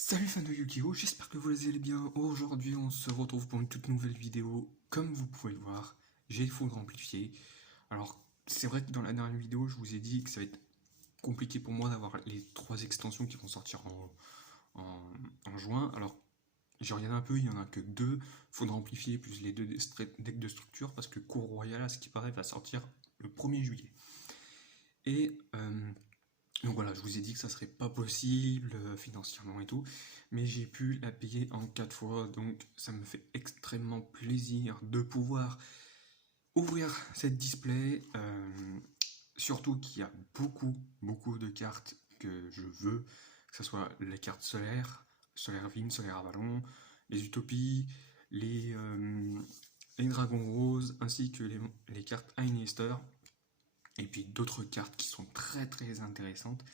Salut fans de Yu-Gi-Oh! J'espère que vous allez bien. Aujourd'hui, on se retrouve pour une toute nouvelle vidéo. Comme vous pouvez le voir, j'ai le foudre amplifié. Alors, c'est vrai que dans la dernière vidéo, je vous ai dit que ça va être compliqué pour moi d'avoir les 3 extensions qui vont sortir en juin. Alors, j'ai regardé un peu, il n'y en a que 2 foudre amplifié plus les 2 decks de structure parce que Cour Royale, à ce qui paraît, va sortir le 1er juillet. Et donc voilà, je vous ai dit que ça serait pas possible financièrement et tout, mais j'ai pu la payer en 4 fois, donc ça me fait extrêmement plaisir de pouvoir ouvrir cette display, surtout qu'il y a beaucoup de cartes que je veux, que ce soit les cartes solaires, Solaire Vim, Solaire Avalon, les Utopies, les, Dragons Roses, ainsi que les cartes Einester, et puis d'autres cartes qui sont très intéressantes.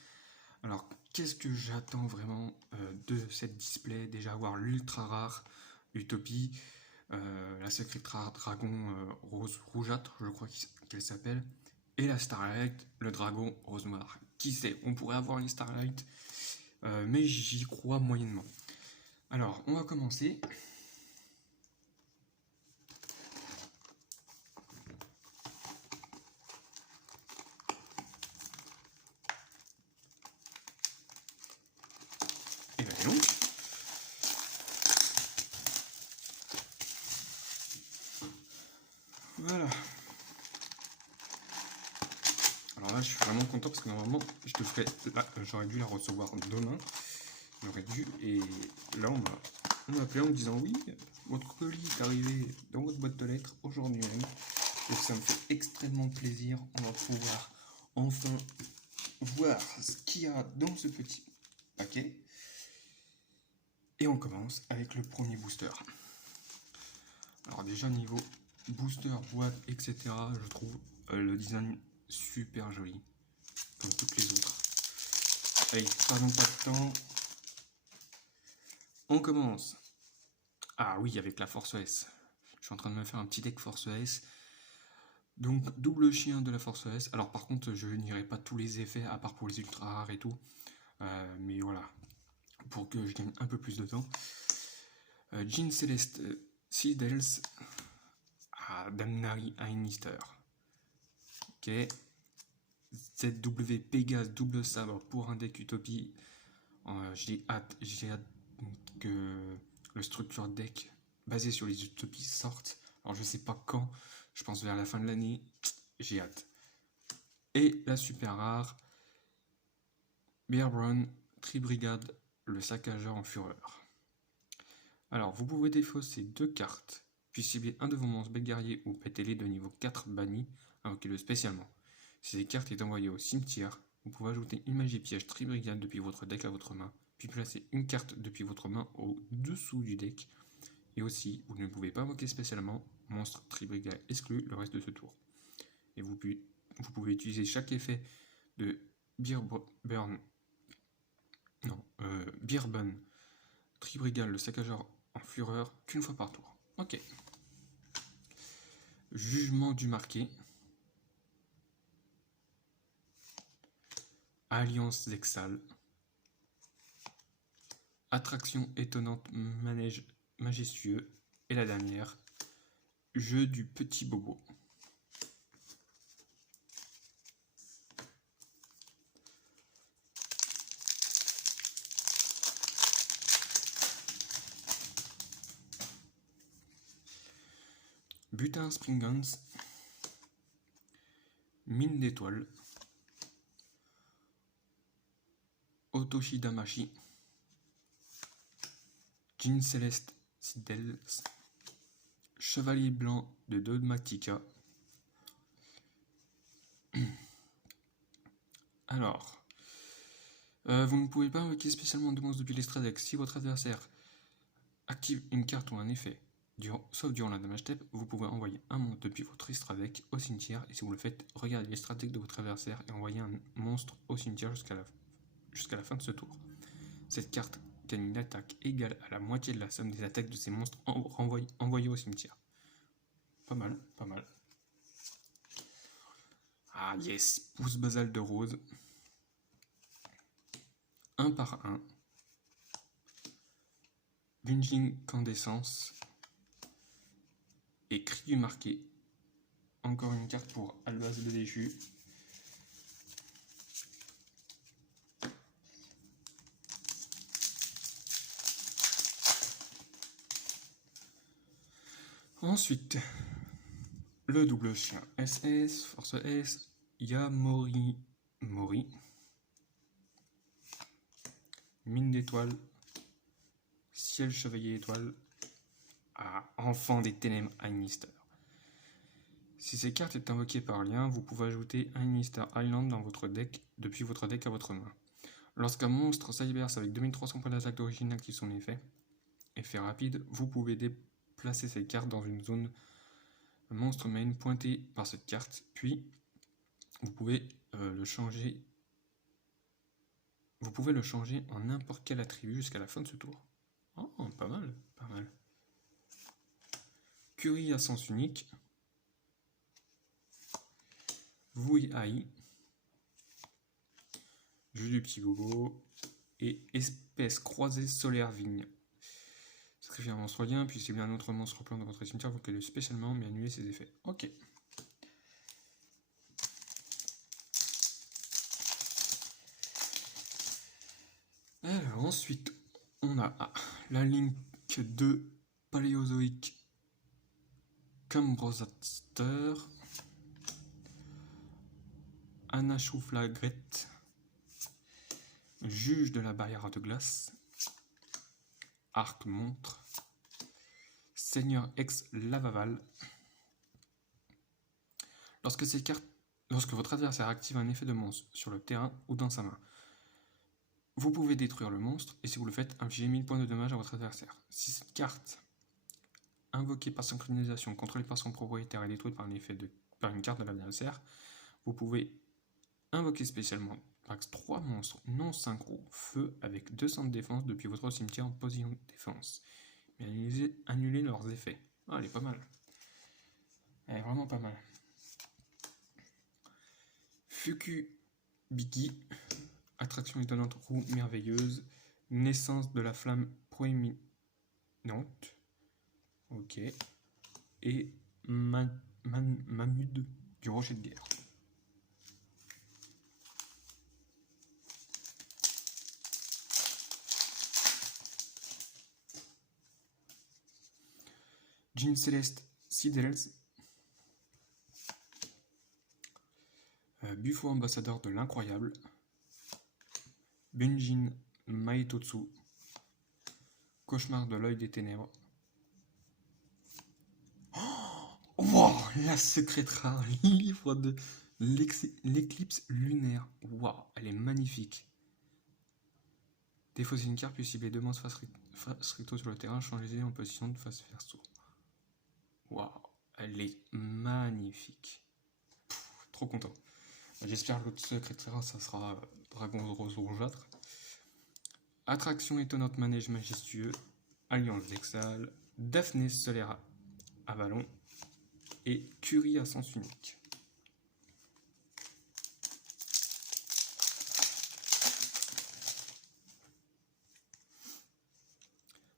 Alors, qu'est-ce que j'attends vraiment de cette display? Déjà avoir l'ultra rare Utopie, la Secret Rare Dragon Rose Rougeâtre, je crois qu'elle s'appelle, et la Starlight, le Dragon Rose Noir. Qui sait, on pourrait avoir une Starlight, mais j'y crois moyennement. Alors, on va commencer. Et ben non. Voilà. Alors là, je suis vraiment content parce que normalement, j'aurais dû la recevoir demain. J'aurais dû, et là, on m'a appelé en me disant oui, votre colis est arrivé dans votre boîte de lettres aujourd'hui même. Donc ça me fait extrêmement plaisir. On va pouvoir enfin voir ce qu'il y a dans ce petit paquet. Et on commence avec le premier booster. Alors déjà niveau booster, boîte, etc. Je trouve le design super joli. Comme toutes les autres. Allez, pardon pas de temps. On commence. Ah oui, avec la Force S. Je suis en train de me faire un petit deck Force S. Donc double chien de la Force S. Alors par contre, je n'irai pas tous les effets, à part pour les ultra rares et tout. Mais voilà, pour que je gagne un peu plus de temps. Jean Celeste Seedels à Damnari Einnister. Ok. ZW Pégase double sabre pour un deck Utopie. J'ai hâte que le structure deck basé sur les Utopies sorte. Alors je sais pas quand, je pense vers la fin de l'année. J'ai hâte. Et la super rare, Bearbron Tribrigade, le saccageur en fureur. Alors vous pouvez défausser 2 cartes, puis cibler un de vos monstres bête guerrier ou pétélé de niveau 4 banni, invoquez-le spécialement. Si cette carte est envoyée au cimetière, vous pouvez ajouter une magie piège Tribrigade depuis votre deck à votre main, puis placer une carte depuis votre main au-dessous du deck. Et aussi, vous ne pouvez pas invoquer spécialement monstre Tribrigade exclu le reste de ce tour. Et vous pouvez utiliser chaque effet de Bearbron Tribrigade le saccageur en fureur qu'une fois par tour. Ok. Jugement du marqué. Alliance Zexal. Attraction étonnante manège majestueux. Et la dernière, jeu du petit bobo. Butin Springans, Mine d'étoiles, Otoshi Damashi, Jean Celeste Sidels, Chevalier blanc de Dogmatica. Alors, vous ne pouvez pas invoquer spécialement de monstres depuis l'extra deck. Si votre adversaire active une carte ou un effet, sauf durant la damage step, vous pouvez envoyer un monstre depuis votre extra deck au cimetière, et si vous le faites, regardez l'extra deck de votre adversaire et envoyez un monstre au cimetière jusqu'à la fin de ce tour. Cette carte gagne une attaque égale à la moitié de la somme des attaques de ces monstres envoyés au cimetière. Pas mal, pas mal. Ah yes, pouce basal de rose. 1 par 1. Bunjin Candescence et Cri du Marqué. Encore une carte pour Albaz le Déchu. Ensuite, le double chien SS, Force S, Yamori Mori, Mine d'étoiles, Ciel Chevalier étoile, Enfant des ténèbres Einmister. Si ces cartes est invoquée par lien, vous pouvez ajouter Einmister Island dans votre deck depuis votre deck à votre main. Lorsqu'un monstre cyberse avec 2300 points d'attaque d'origine active son effet rapide, vous pouvez déplacer cette carte dans une zone monstre main pointée par cette carte, puis vous pouvez le changer. Vous pouvez le changer en n'importe quel attribut jusqu'à la fin de ce tour. Oh, pas mal, pas mal. Curie à sens unique. Vouille Haï. Jus du petit bobo. Et espèce croisée solaire vigne. Sacrifiez un monstre lien, puis si vous avez un autre monstre plan dans votre cimetière, vous pouvez spécialement mais annuler ses effets. Ok. Alors ensuite, on a la Link 2 Paléozoïque Cambrosaster, Anachouflagrette, Juge de la barrière de glace, Arc montre, Seigneur ex Lavaval. Lorsque votre adversaire active un effet de monstre sur le terrain ou dans sa main, vous pouvez détruire le monstre, et si vous le faites, infliger 1000 points de dommage à votre adversaire. Si cette carte, invoquée par synchronisation, contrôlée par son propriétaire et détruite par une carte de l'adversaire, vous pouvez invoquer spécialement max 3 monstres non synchro feu avec 200 de défense depuis votre cimetière en position de défense. Mais annuler leurs effets. Ah, elle est pas mal. Elle est vraiment pas mal. Fuku Biki, attraction étonnante roue merveilleuse, naissance de la flamme proéminente. Ok. Et Mamude du rocher de guerre. Jean Céleste Sidels, Buffo ambassadeur de l'incroyable, Bunjin Maetotsu, Cauchemar de l'œil des ténèbres. Oh, wow, la secrète rare, livre de l'éclipse lunaire. Waouh, elle est magnifique. Défausser une carte, puis cibler deux monstres face recto sur le terrain, changez-les en position de face verso. Waouh, elle est magnifique. Trop content. J'espère que l'autre secret rare, ça sera Dragon Rose Rougeâtre. Attraction étonnante, manège majestueux, Alliance d'Exal, Daphné Solaire Avalon et Curie à sens unique.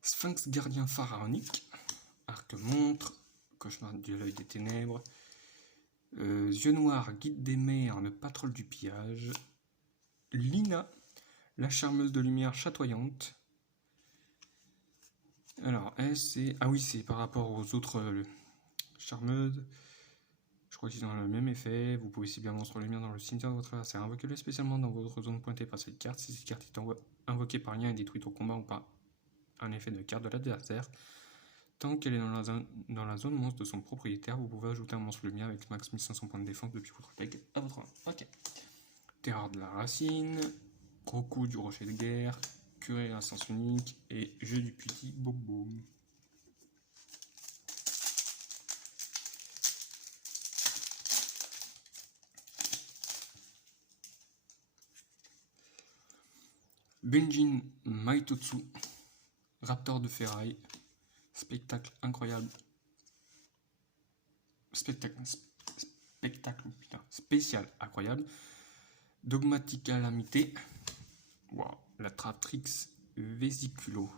Sphinx gardien pharaonique, Arc montre, Cauchemar de l'œil des ténèbres, Yeux noirs, guide des mers, le patrouille du pillage, Lina, la charmeuse de lumière chatoyante. Alors, elle, c'est... Ah oui, c'est par rapport aux autres charmeuses. Je crois qu'ils ont le même effet. Vous pouvez cibler un monstre lumière dans le cimetière de votre adversaire. Invoquez-le spécialement dans votre zone pointée par cette carte. Si cette carte est invoquée par lien et détruite au combat ou par un effet de carte de l'adversaire, tant qu'elle est dans la zone monstre de son propriétaire, vous pouvez ajouter un monstre lumière avec max 1500 points de défense depuis votre deck à votre main. Ok. Terreur de la racine, Gros coup du rocher de guerre, Curé à sens unique et Jeu du petit bobo. Bunjin Maitotsu, Raptor de ferraille, spectacle incroyable. Spectacle spécial incroyable. Dogmatique calamité. Wow. La Tratrix Vésiculo.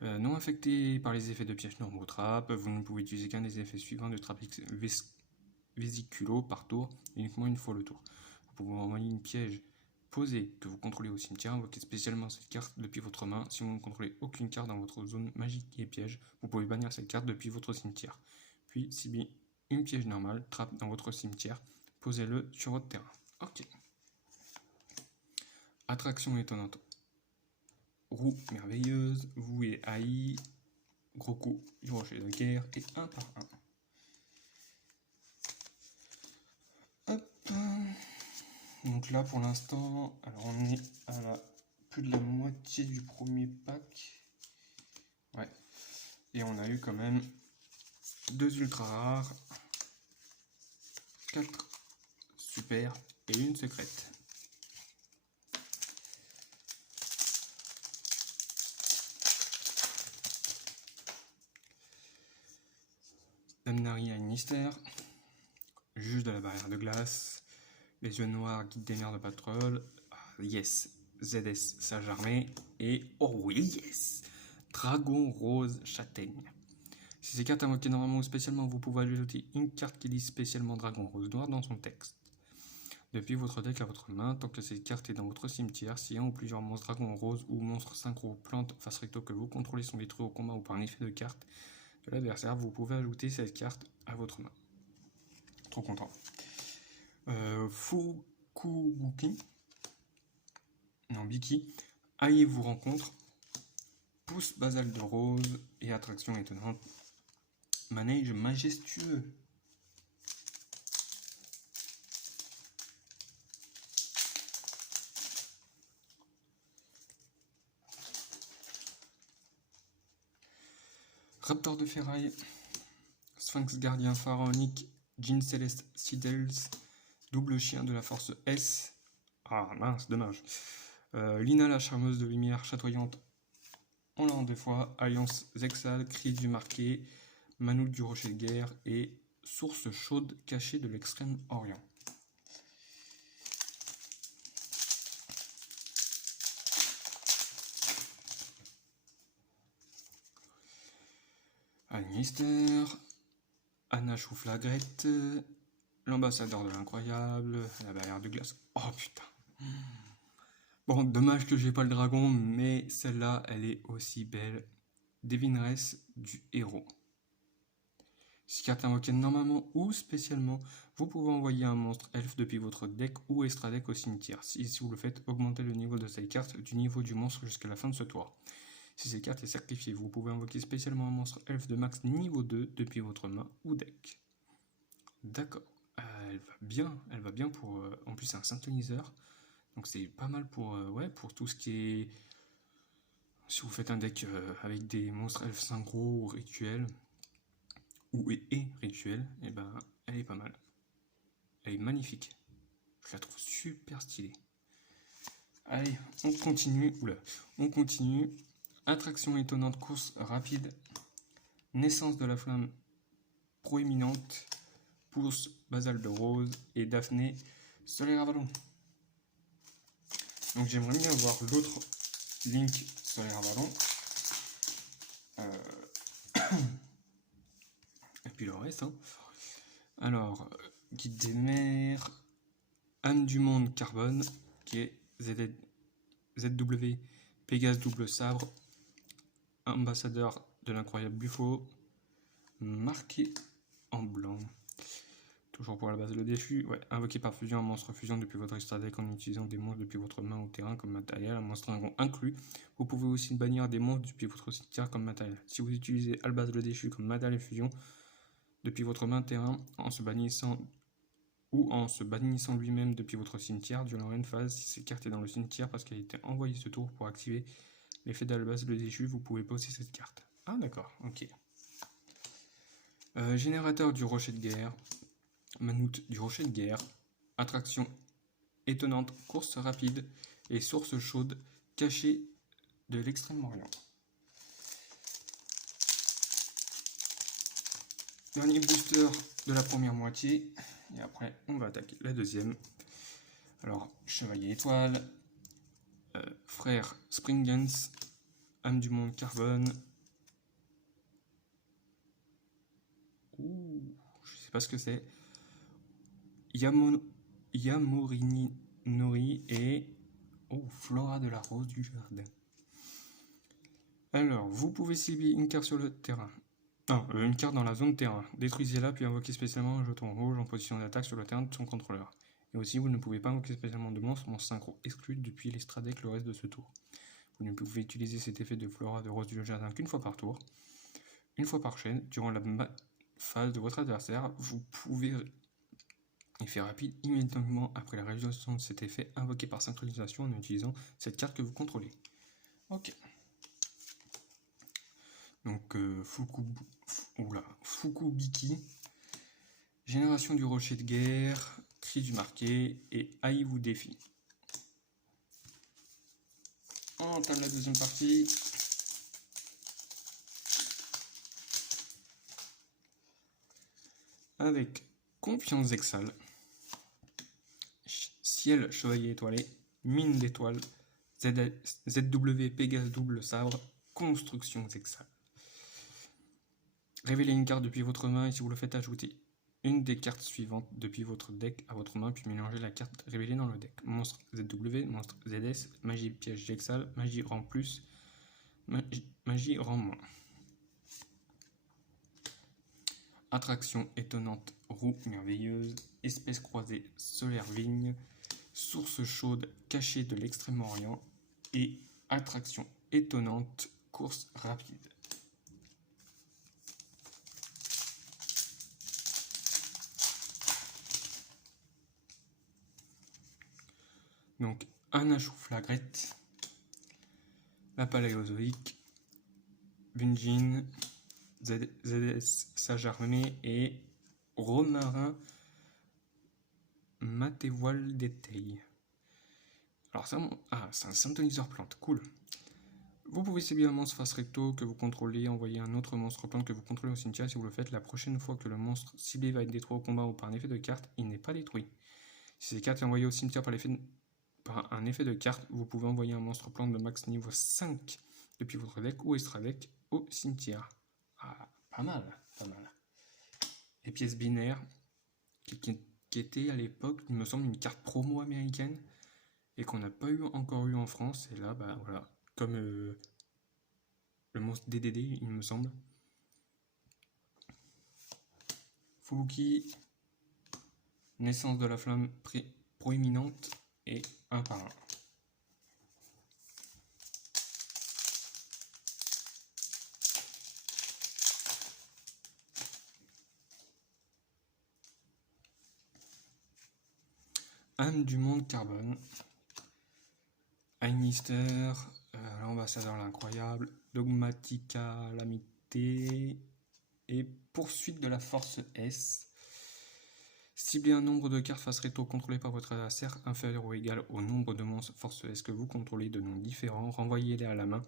Non affecté par les effets de piège normaux trappes, vous ne pouvez utiliser qu'un des effets suivants de trappe vésiculo par tour, uniquement une fois le tour. Vous pouvez envoyer une piège posée que vous contrôlez au cimetière, invoquez spécialement cette carte depuis votre main. Si vous ne contrôlez aucune carte dans votre zone magique et piège, vous pouvez bannir cette carte depuis votre cimetière. Puis, si une piège normale trappe dans votre cimetière, posez-le sur votre terrain. Ok. Attraction étonnante. Roue merveilleuse, vous et haï, gros coup du rocher de guerre et un par un. Hop. Donc là pour l'instant, alors on est à plus de la moitié du premier pack. Ouais. Et on a eu quand même 2 ultra rares, 4 super et une secrète. Damnari à Ministère, Juge de la barrière de glace, Les yeux noirs, Guide des mers de Patrol, yes, ZS Sage Armée, et oh oui, yes, Dragon Rose Châtaigne. Si ces cartes invoquées normalement ou spécialement, vous pouvez ajouter une carte qui dit spécialement Dragon Rose Noir dans son texte. Depuis votre deck à votre main, tant que cette carte est dans votre cimetière, si un ou plusieurs monstres Dragon Rose ou monstres synchro plantes face recto que vous contrôlez sont détruits au combat ou par un effet de carte de l'adversaire, vous pouvez ajouter cette carte à votre main. Trop content. Fukubuki. Non, Biki. Aïe vous rencontre. Pousse basal de rose et attraction étonnante. Manège majestueux. Raptor de ferraille. Sphinx gardien pharaonique. Jean Céleste Sidels. Double chien de la force S. Ah mince, dommage. Lina la charmeuse de lumière chatoyante. On l'a en 2 fois. Alliance Zexal, Cri du marqué. Manoul du rocher de guerre et Source chaude cachée de l'extrême orient. Alnister, Anna Chouflagrette, l'ambassadeur de l'incroyable, la barrière de glace. Oh putain. Bon, dommage que j'ai pas le dragon, mais celle-là, elle est aussi belle. Devineresse du héros. Si carte invoquée normalement ou spécialement, vous pouvez envoyer un monstre elfe depuis votre deck ou extra deck au cimetière. Si vous le faites, augmentez le niveau de cette carte du niveau du monstre jusqu'à la fin de ce tour. Si cette carte est sacrifiée, vous pouvez invoquer spécialement un monstre elfe de max niveau 2 depuis votre main ou deck. D'accord. Elle va bien pour... en plus c'est un synthoniseur. Donc c'est pas mal pour, pour tout ce qui est... Si vous faites un deck avec des monstres elfes synchro ou rituels, ou et rituels, et ben elle est pas mal. Elle est magnifique. Je la trouve super stylée. Allez, on continue. Oula, on continue. Attraction étonnante, course rapide. Naissance de la flamme proéminente. Pousse basal de rose et Daphné Soleil Avalon. Donc j'aimerais bien voir l'autre Link Soleil Avalon. Et puis le reste. Hein. Alors, Guide des mers, Âme du monde carbone, qui est ZW, Pégase double sabre, ambassadeur de l'incroyable Buffo, marqué en blanc. Toujours pour la base le déchu, ouais, invoqué par fusion un monstre fusion depuis votre extra deck en utilisant des monstres depuis votre main au terrain comme matériel, un monstre dragon inclus. Vous pouvez aussi bannir des monstres depuis votre cimetière comme matériel. Si vous utilisez Albaz le déchu comme matériel fusion depuis votre main terrain en se bannissant lui-même depuis votre cimetière durant une phase, si cette carte est dans le cimetière parce qu'elle a été envoyée ce tour pour activer l'effet d'Albaz le déchu, vous pouvez poser cette carte. Ah d'accord, ok. Générateur du rocher de guerre. Manout du rocher de guerre, attraction étonnante, course rapide et source chaude cachée de l'extrême-orient. Dernier booster de la première moitié, et après on va attaquer la deuxième. Alors, Chevalier étoile, Frère Springens, âme du monde carbone. Ouh, je sais pas ce que c'est. Yamorini Nori et Flora de la rose du jardin. Alors, vous pouvez cibler une carte sur le terrain. Non, une carte dans la zone terrain. Détruisez-la puis invoquez spécialement un jeton rouge en position d'attaque sur le terrain de son contrôleur. Et aussi, vous ne pouvez pas invoquer spécialement de monstres synchro exclus depuis l'extra deck le reste de ce tour. Vous ne pouvez utiliser cet effet de Flora de rose du jardin qu'une fois par tour. Une fois par chaîne, durant la phase de votre adversaire, vous pouvez effet rapide immédiatement après la réalisation de cet effet invoqué par synchronisation en utilisant cette carte que vous contrôlez. Ok. Donc Fukubiki, génération du rocher de guerre, cri du marqué et Aïe vous défie. On entame la deuxième partie. Avec Confiance Exhale, Ciel Chevalier Étoilé, Mine d'étoiles, ZW Pégase Double Sabre, Construction Exhale. Révélez une carte depuis votre main et si vous le faites, ajoutez une des cartes suivantes depuis votre deck à votre main, puis mélangez la carte révélée dans le deck. Monstre ZW, monstre ZS, magie piège j'exhale, magie rend plus, magie rend moins. Attraction étonnante, roue merveilleuse, espèce croisée solaire vigne, source chaude cachée de l'extrême-orient et attraction étonnante, course rapide. Donc, un Achouflagrette, la Paléozoïque, Bunjin, ZS Sage Armé et Romarin Matévoile d'éteil. Alors ça, c'est un synthoniseur plante, cool. Vous pouvez cibler un monstre face recto que vous contrôlez, envoyer un autre monstre plante que vous contrôlez au cimetière. Si vous le faites, la prochaine fois que le monstre ciblé va être détruit au combat ou par un effet de carte, il n'est pas détruit. Si cette carte est envoyée au cimetière par un effet de carte, vous pouvez envoyer un monstre plante de max niveau 5 depuis votre deck ou extra deck au cimetière. Ah, pas mal, pas mal. Les pièces binaires, qui était à l'époque, il me semble, une carte promo américaine et qu'on n'a pas encore eu en France. Et là, bah voilà, comme le monstre DDD, il me semble. Fubuki, naissance de la flamme proéminente et un par un. Âme du monde carbone, Einmister, l'ambassadeur l'incroyable, Dogmatica l'amitié et poursuite de la force S. Ciblez un nombre de cartes face recto contrôlées par votre adversaire inférieur ou égal au nombre de monstres force S que vous contrôlez de noms différents, renvoyez-les à la main.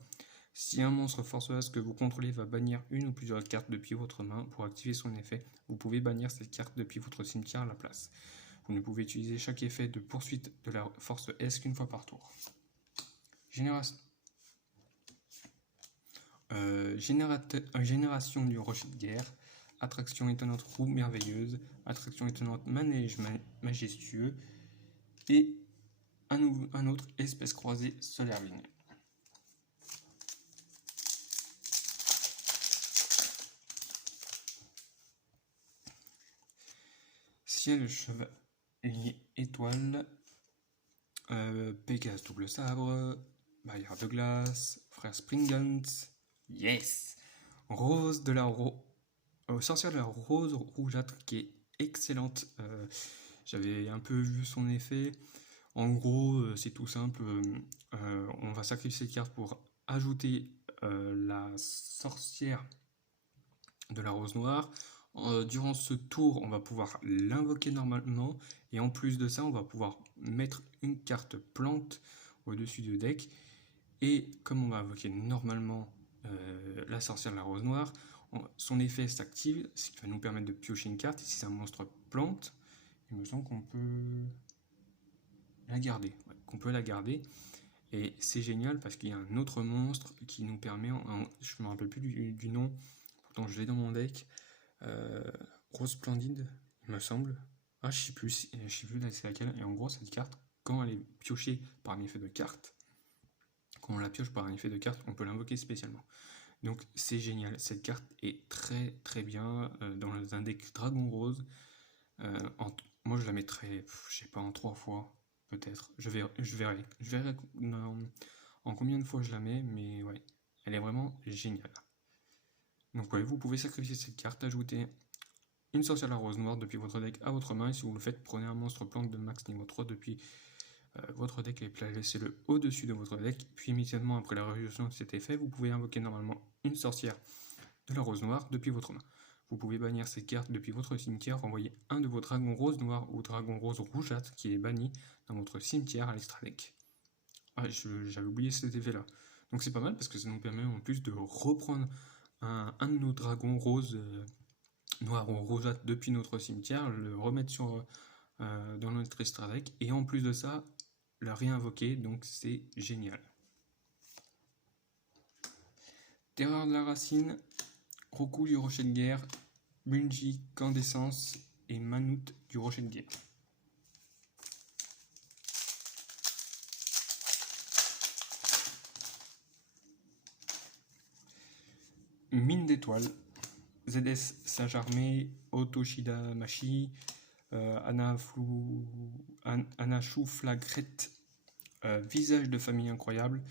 Si un monstre force S que vous contrôlez va bannir une ou plusieurs cartes depuis votre main, pour activer son effet, vous pouvez bannir cette carte depuis votre cimetière à la place. Vous ne pouvez utiliser chaque effet de poursuite de la force S qu'une fois par tour. Génération du rocher de guerre, attraction étonnante roue merveilleuse, attraction étonnante manège majestueux et un autre espèce croisée solaire vigne. Ciel chevalier étoile, Pégase double sabre, barrière de glace, frère Springans, yes, rose de la sorcière de la rose rougeâtre qui est excellente. J'avais un peu vu son effet. En gros, c'est tout simple. On va sacrifier cette carte pour ajouter la sorcière de la rose noire. Durant ce tour, on va pouvoir l'invoquer normalement. Et en plus de ça, on va pouvoir mettre une carte plante au-dessus du deck. Et comme on va invoquer normalement la sorcière de la rose noire, son effet s'active, ce qui va nous permettre de piocher une carte. Et si c'est un monstre plante, il me semble qu'on peut la garder. Et c'est génial parce qu'il y a un autre monstre qui nous permet, je me rappelle plus du nom, pourtant je l'ai dans mon deck, Rose Splendide, il me semble. Ah, je sais plus c'est laquelle. Et en gros, cette carte, quand elle est piochée par un effet de carte, quand on la pioche par un effet de carte, on peut l'invoquer spécialement. Donc c'est génial, cette carte est très très bien dans un deck Dragon Rose. Moi je la mettrais, je sais pas, en 3 fois, peut-être. Je verrai en combien de fois je la mets, mais ouais, elle est vraiment géniale. Donc ouais, vous pouvez sacrifier cette carte, ajouter une sorcière à la rose noire depuis votre deck à votre main, et si vous le faites, prenez un monstre plante de max niveau 3 depuis votre deck et placez-le au-dessus de votre deck, puis immédiatement après la résolution de cet effet, vous pouvez invoquer normalement une sorcière de la rose noire depuis votre main. Vous pouvez bannir cette carte depuis votre cimetière, renvoyer un de vos dragons rose noir ou dragons rose rougeâtre qui est banni dans votre cimetière à l'extra deck. Ah, j'avais oublié cet effet là. Donc c'est pas mal parce que ça nous permet en plus de reprendre un de nos dragons roses noir ou rougeâtre depuis notre cimetière, le remettre dans notre extra deck et en plus de ça, le réinvoquer, donc c'est génial. Terreur de la racine, Roku du rocher de guerre, Bunji Candescence et Manout du rocher de guerre. Mine d'étoiles, ZS Sage Armée, Otoshida Machi, Anashu Flagrette, Visage de famille incroyable.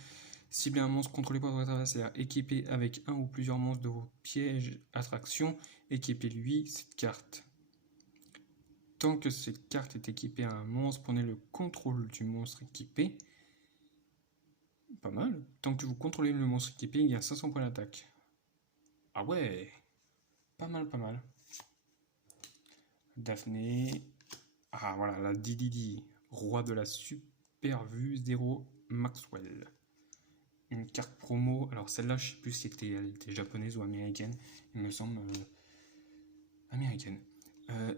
Ciblez un monstre contrôlé par votre adversaire, équipé avec un ou plusieurs monstres de vos pièges attractions, équipez-lui cette carte. Tant que cette carte est équipée à un monstre, prenez le contrôle du monstre équipé. Pas mal. Tant que vous contrôlez le monstre équipé, il y a 500 points d'attaque. Ah ouais, pas mal, pas mal. Daphné. Ah voilà, la Dididi, roi de la super vue 0 Maxwell. Une carte promo, alors celle-là je sais plus si elle était japonaise ou américaine, il me semble américaine.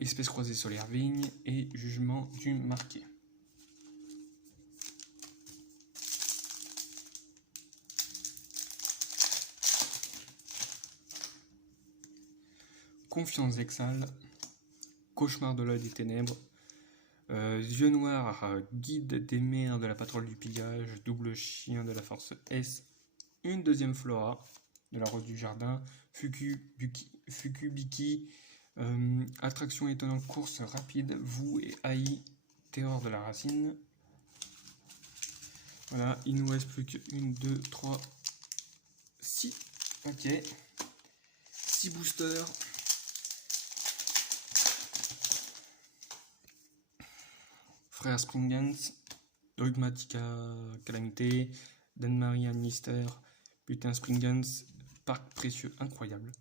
Espèce croisée solaire vigne et jugement du marqué. Confiance exhale, cauchemar de l'œil des ténèbres, yeux noirs, guide des mers de la patrouille du pillage, double chien de la force S, une deuxième flora de la rose du jardin, Fukubiki, attraction étonnante, course rapide, vous et AI, terreur de la racine. Voilà, il nous reste plus que 1, 2, 3, 6 paquets, 6 boosters. Frère Springens, Dogmatica Calamité, Dan-Marie Annister, Putain Springens, Parc précieux incroyable.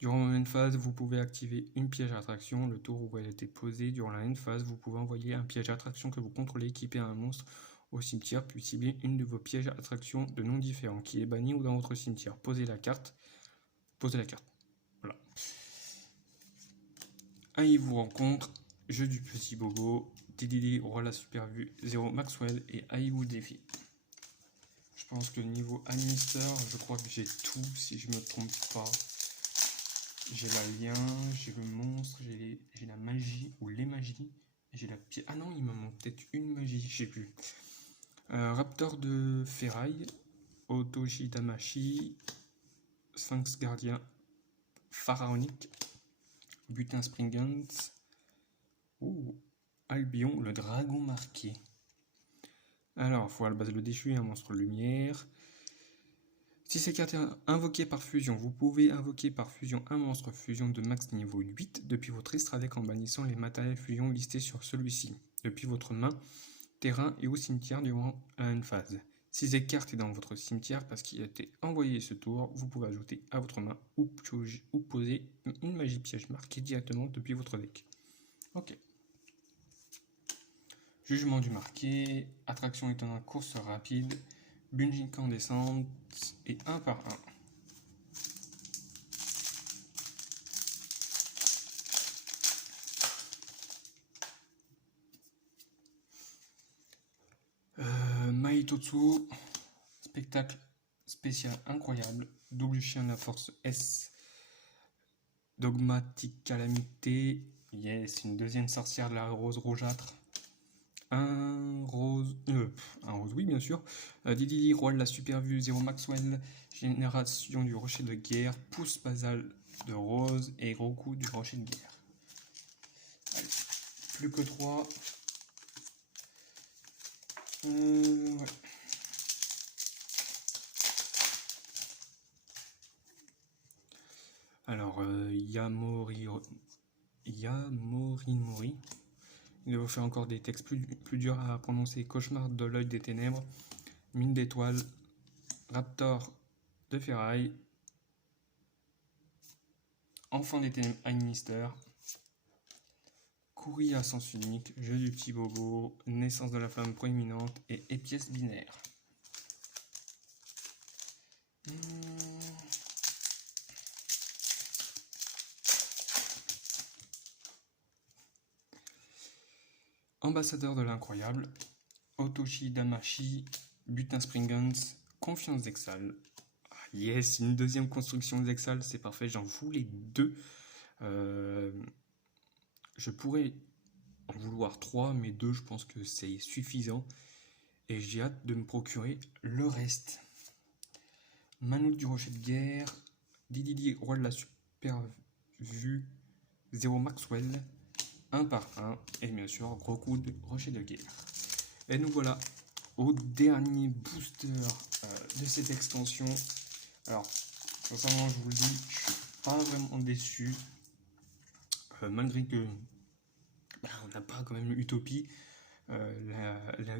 Durant la end phase, vous pouvez activer une piège à attraction. Le tour où elle a été posée, durant la end phase, vous pouvez envoyer un piège à attraction que vous contrôlez équipé à un monstre au cimetière, puis cibler une de vos pièges à attraction de noms différents qui est banni ou dans votre cimetière. Posez la carte. Voilà. Aí vous rencontre, jeu du petit bobo, Dididi, roi la super vue, 0 Maxwell et Aí vous défie. Je pense que niveau Annister, je crois que j'ai tout si je me trompe pas. J'ai l'alien, j'ai le monstre, j'ai la magie ou les magies. J'ai la pierre. Ah non, il me manque peut-être une magie, je sais plus. Raptor de ferraille, Otoshi Damashi, Sphinx gardien, pharaonique, Butin Springens, Albion, le dragon marqué. Alors, fois à la base le déchu, un monstre lumière. Si cette carte est invoquée par fusion, vous pouvez invoquer par fusion un monstre fusion de max niveau 8 depuis votre extra deck en bannissant les matériels fusion listés sur celui-ci, depuis votre main, terrain et au cimetière durant une phase. Si cette carte est dans votre cimetière parce qu'il a été envoyé ce tour, vous pouvez ajouter à votre main ou poser une magie piège marquée directement depuis votre deck. Ok. Jugement du marqué, attraction étonnante, course rapide, Bunji incandescente et un par un. Totsu, spectacle spécial incroyable, double chien de la force S, dogmatique calamité, yes, une deuxième sorcière de la rose rougeâtre, un rose, oui bien sûr, Didi, roi de la super vue, Zéro Maxwell, génération du rocher de guerre, pouce basal de rose et gros coup du rocher de guerre. Allez, plus que 3. Ouais. Alors, Yamorimori. Il va faire encore des textes plus durs à prononcer. Cauchemar de l'œil des ténèbres, mine d'étoiles, raptor de ferraille, enfant des ténèbres Minister, courrier à sens unique, jeu du petit bobo, naissance de la flamme proéminente et pièces binaires. Ambassadeur de l'incroyable, Otoshi Damashi, Butin Springens, Confiance d'Exal. Ah, yes, une deuxième construction d'Exal, c'est parfait, j'en voulais 2. Je pourrais en vouloir 3, mais 2, je pense que c'est suffisant. Et j'ai hâte de me procurer le reste. Manouk du rocher de guerre, Didi, roi de la super vue, Zéro Maxwell, 1 par 1, et bien sûr, gros coup de rocher de guerre. Et nous voilà au dernier booster de cette extension. Alors, sincèrement, je vous le dis, je suis pas vraiment déçu, malgré que on n'a pas quand même Utopie,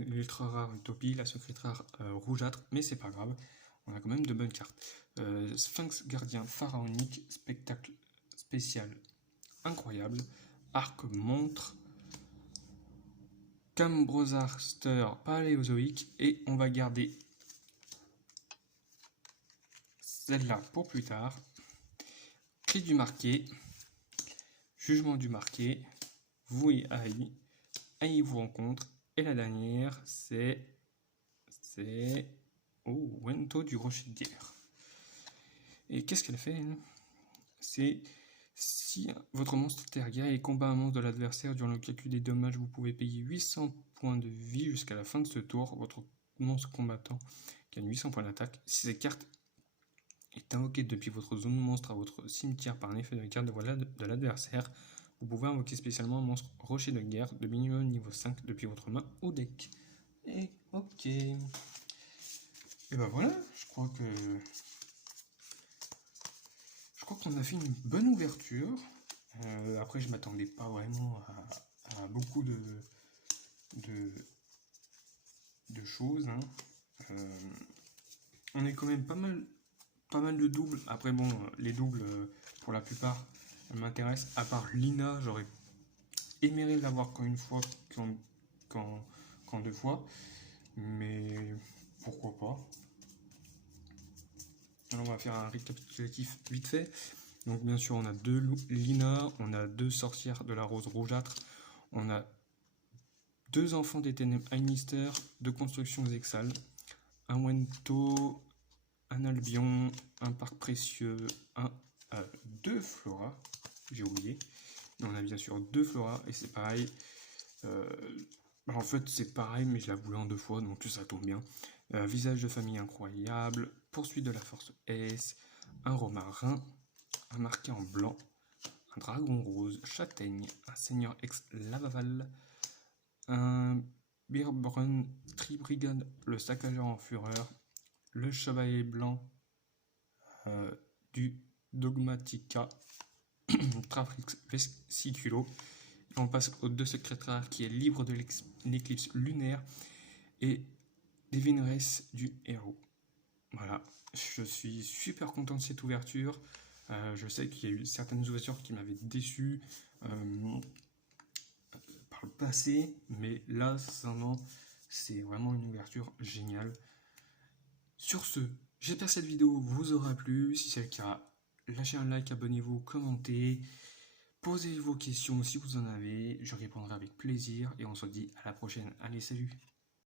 l'ultra rare Utopie, la secrète rare rougeâtre, mais c'est pas grave, on a quand même de bonnes cartes. Sphinx gardien pharaonique, spectacle spécial incroyable, arc montre, Cambrosaster paléozoïque, et on va garder celle-là pour plus tard. Cri du marqué, jugement du marqué, vous et Aïe vous rencontre, et la dernière c'est Wento du rocher de guerre. Et qu'est-ce qu'elle fait? C'est si votre monstre terrien et combat un monstre de l'adversaire durant le calcul des dommages, vous pouvez payer 800 points de vie jusqu'à la fin de ce tour. Votre monstre combattant gagne 800 points d'attaque. Si cette carte est invoquée depuis votre zone monstre à votre cimetière par un effet de carte de l'adversaire, vous pouvez invoquer spécialement un monstre rocher de guerre de minimum niveau 5 depuis votre main ou deck. Et ok. Et ben voilà, je crois qu'on a fait une bonne ouverture. Après, je m'attendais pas vraiment à beaucoup de choses. Hein. On est quand même pas mal de doubles. Après, bon, les doubles, pour la plupart, m'intéressent. À part Lina, j'aurais aimé l'avoir qu'en une fois, qu'en 2 fois. Mais pourquoi pas. Alors, on va faire un récapitulatif vite fait. Donc bien sûr, on a 2 Lina, on a 2 sorcières de la rose rougeâtre, on a 2 enfants des ténèbres Minister, 2 constructions Exal, un Wento, un Albion, un parc précieux, 2 Flora, j'ai oublié. On a bien sûr 2 Flora, et c'est pareil. En fait, c'est pareil, mais je la voulais en 2 fois, donc ça tombe bien. Visage de famille incroyable, poursuite de la force S, un romarin, un marqué en blanc, un dragon rose, châtaigne, un seigneur ex Lavaval, un Birbrun Tribrigade, le saccageur en fureur, le chevalier blanc du Dogmatica, Trafrix Vesiculo. On passe aux 2 secrets rares qui est Livre de l'éclipse lunaire et Divineresse du héros. Voilà, je suis super content de cette ouverture. Je sais qu'il y a eu certaines ouvertures qui m'avaient déçu par le passé, mais là, sincèrement, c'est vraiment une ouverture géniale. Sur ce, j'espère que cette vidéo vous aura plu. Si c'est le cas, lâchez un like, abonnez-vous, commentez, posez vos questions si vous en avez. Je répondrai avec plaisir et on se dit à la prochaine. Allez, salut!